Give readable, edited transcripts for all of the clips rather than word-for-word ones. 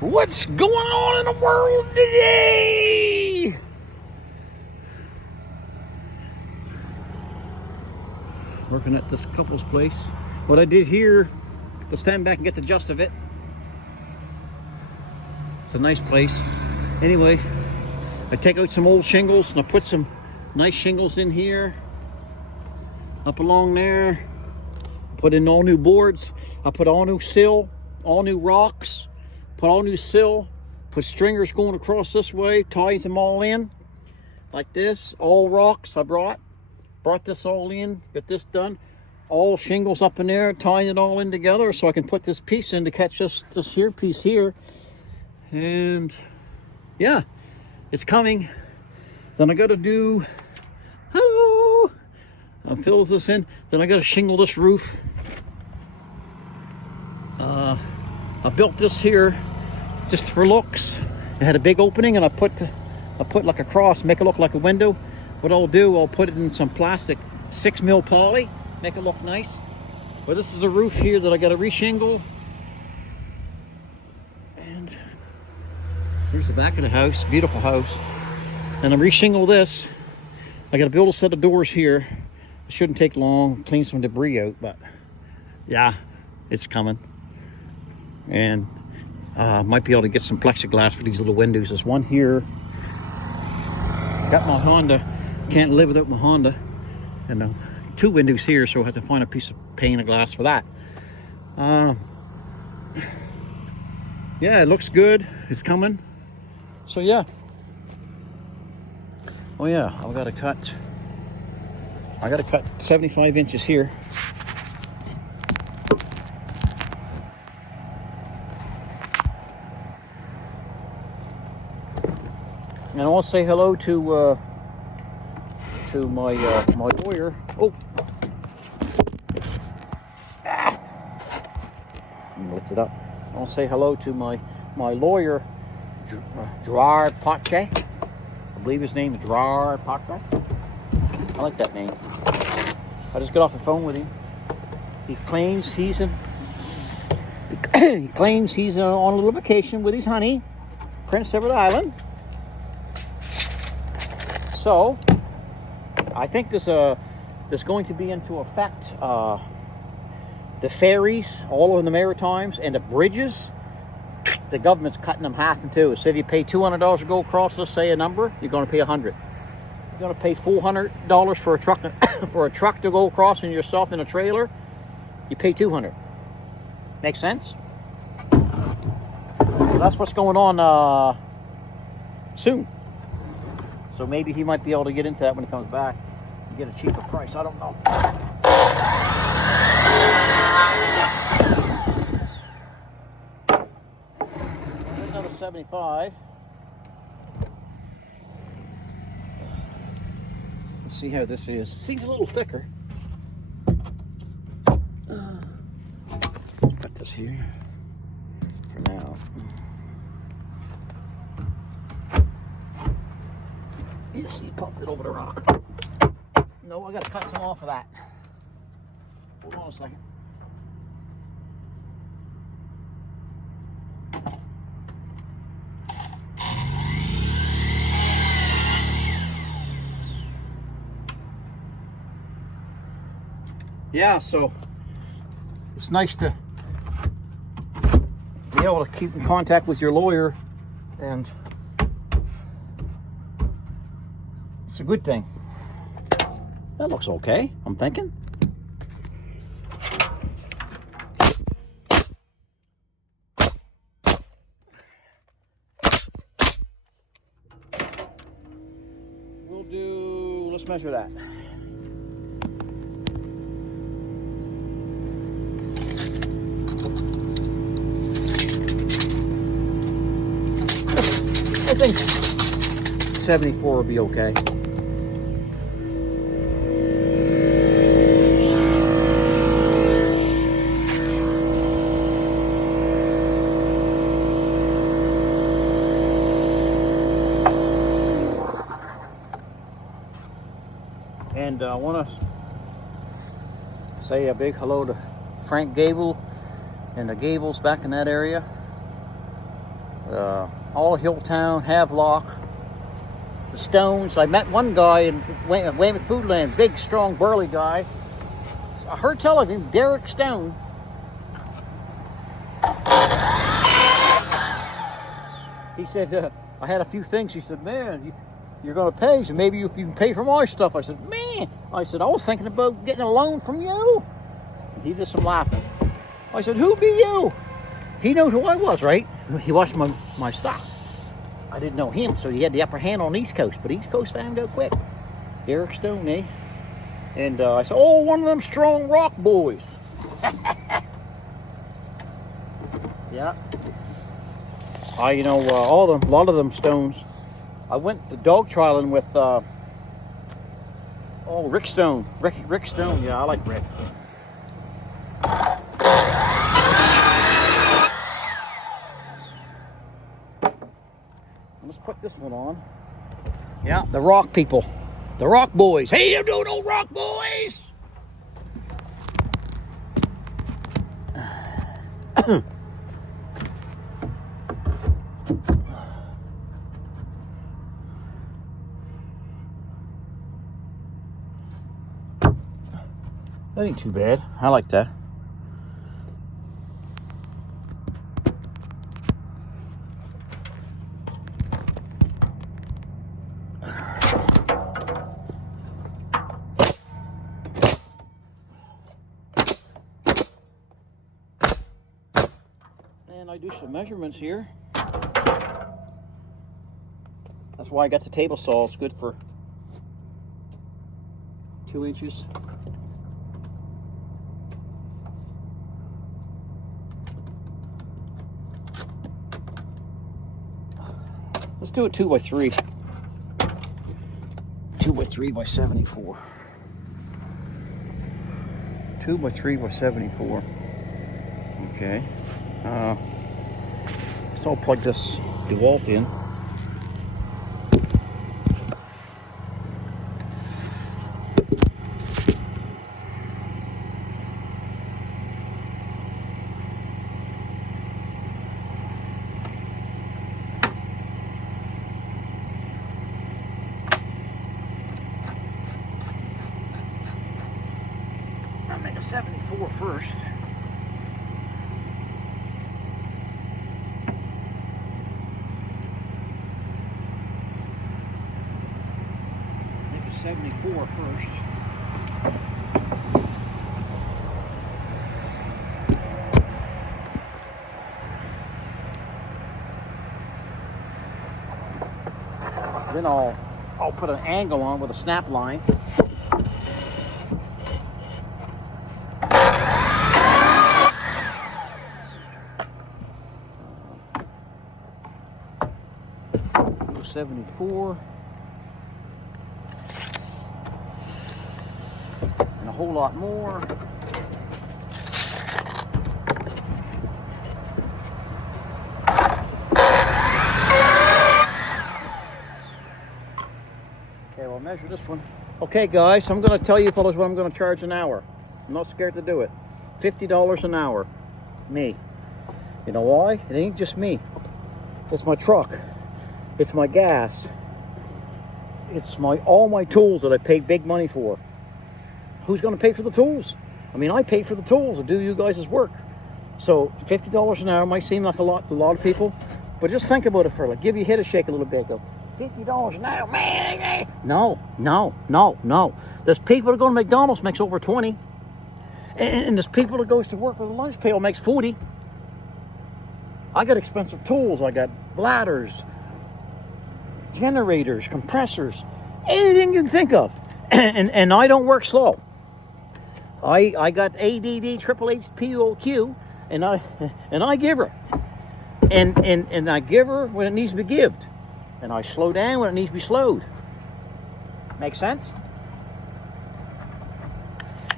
What's going on in the world today? Working at this couple's place. What I did here, let's stand back and get the gist of it. It's a nice place. Anyway, I take out some old shingles and I put some nice shingles in here. Up along there. Put in all new boards. I put all new sill, all new rocks. Put all new sill, put stringers going across this way, ties them all in like this. All rocks I brought this all in, get this done. All shingles up in there, tying it all in together so I can put this piece in to catch this here piece here. And yeah, it's coming. Then I got to do, hello, I fill this in. Then I got to shingle this roof. I built this here just for looks. It had a big opening and I put like a cross, make it look like a window. What I'll do, I'll put it in some plastic 6mm poly, make it look nice. But this is the roof here that I got to reshingle. And here's the back of the house, beautiful house. And I reshingle this. I got to build a set of doors here. It shouldn't take long, clean some debris out, but yeah, it's coming. And might be able to get some plexiglass for these little windows. There's one here. Got my Honda. Can't live without my Honda. And 2 windows here, so I have to find a piece of pane of glass for that. Yeah, it looks good. It's coming. So yeah. Oh yeah, I gotta cut 75 inches here. And I'll say hello to my lawyer. Oh, lift it up. I'll say hello to my lawyer, Gerard Pache. I believe his name is Gerard Pache. I like that name. I just got off the phone with him. He claims he's on a little vacation with his honey, Prince Edward Island. So, I think there's going to be into effect the ferries all over the Maritimes and the bridges. The government's cutting them half in two. So if you pay $200 to go across, let's say a number, you're going to pay $100. You're going to pay $400 for a truck to go across and yourself in a trailer. You pay $200. Makes sense? So that's what's going on soon. So maybe he might be able to get into that when he comes back and get a cheaper price. I don't know. There's another 75. Let's see how this is. Seems a little thicker. Put this here for now. Yes, you popped it over the rock. No, I got to cut some off of that. Hold on a second. Yeah, so it's nice to be able to keep in contact with your lawyer, and it's a good thing. That looks okay, I'm thinking. We'll do, let's measure that. I think 74 will be okay. And I want to say a big hello to Frank Gable and the Gables back in that area. All Hilltown, Havelock, the Stones. I met one guy in Weymouth Foodland, big, strong, burly guy. I heard tell of him, Derek Stone. He said, I had a few things. He said, man, you're going to pay, so maybe you can pay for my stuff. I said, man, I was thinking about getting a loan from you. And he did some laughing. I said, who be you? He knows who I was, right? He watched my stock. I didn't know him, so he had the upper hand on East Coast, but East Coast found out quick. Derek Stone, eh? And I said, oh, one of them strong rock boys. Yeah. A lot of them Stones. I went the dog trialing with, Rick Stone. Rick Stone, yeah, I like Rick. Let's put this one on. Yeah, the rock people. The rock boys. Hey, you doing, old rock boys? That ain't too bad. I like that. And I do some measurements here. That's why I got the table saw. It's good for 2 inches. Let's do a 2x3. 2x3 by 74. 2x3 by 74. Okay. So I'll plug this DeWalt in. I'll make a 74 first. Make a 74 first. Then I'll put an angle on with a snap line. Go 74. And a whole lot more. Okay, we'll measure this one. Okay, guys, I'm going to tell you fellas what I'm going to charge an hour. I'm not scared to do it. $50 an hour. Me. You know why? It ain't just me. It's my truck. It's my gas. It's all my tools that I paid big money for. Who's going to pay for the tools? I mean, I pay for the tools to do you guys' work. So $50 an hour might seem like a lot to a lot of people, but just think about it for like, give your head a shake a little bit. Go, $50 an hour, man. No. There's people that go to McDonald's makes over 20. And there's people that goes to work with a lunch pail makes 40. I got expensive tools. I got bladders, generators, compressors, anything you can think of. And I don't work slow. I got ADD, triple H, POQ, and I give her. And I give her when it needs to be gived. And I slow down when it needs to be slowed. Make sense?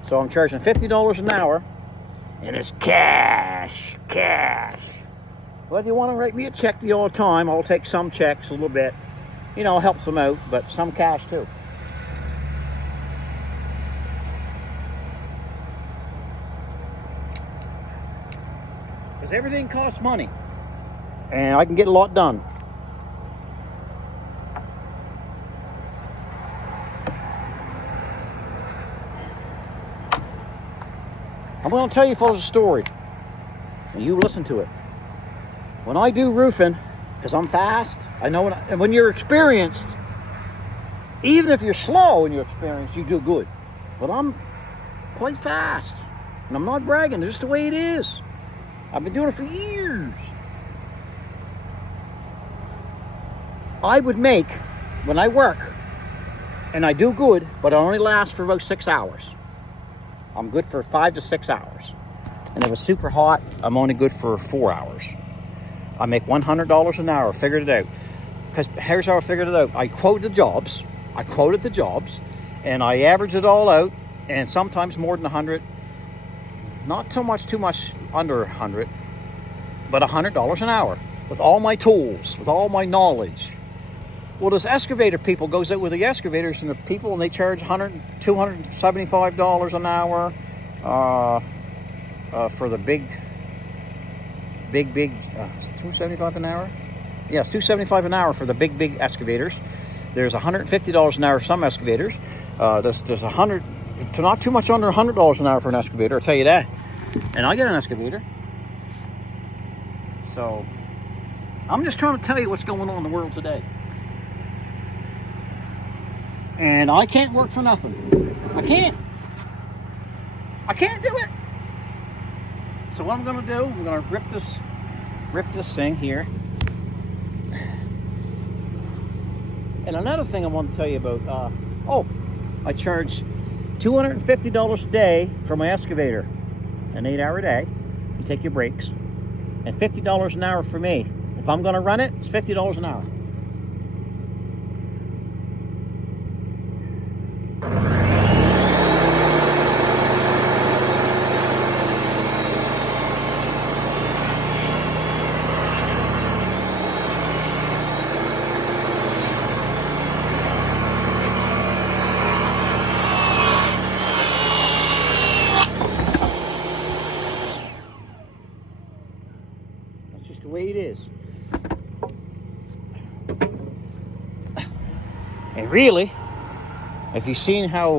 So I'm charging $50 an hour, and it's cash. Whether you want to write me a check the odd time, I'll take some checks a little bit. You know, helps them out, but some cash too. Because everything costs money. and I can get a lot done. I'm going to tell you fellas a story, and you listen to it. When I do roofing, because I'm fast, I know when you're experienced, even if you're slow and you're experienced, you do good. But I'm quite fast, and I'm not bragging, it's just the way it is. I've been doing it for years. I would make, when I work, and I do good, but I only last for about 6 hours. I'm good for 5 to 6 hours. And if it's super hot, I'm only good for 4 hours. I make $100 an hour, figured it out. Because here's how I figured it out. I quoted the jobs, and I averaged it all out, and sometimes more than 100. Not too much under 100, but $100 an hour with all my tools, with all my knowledge. Well, this excavator people goes out with the excavators and the people, and they charge $275 an hour for the big. $275 an hour. Yes, $275 an hour for the big excavators. There's $150 an hour for some excavators. There's not too much under $100 an hour for an excavator, I'll tell you that. And I get an excavator. So, I'm just trying to tell you what's going on in the world today. And I can't work for nothing. I can't do it. So what I'm going to do, I'm going to rip this thing here. And another thing I want to tell you about, I charge $250 a day for my excavator, an 8-hour day. You take your breaks, and $50 an hour for me. If I'm going to run it, it's $50 an hour. The way it is. And really, if you've seen how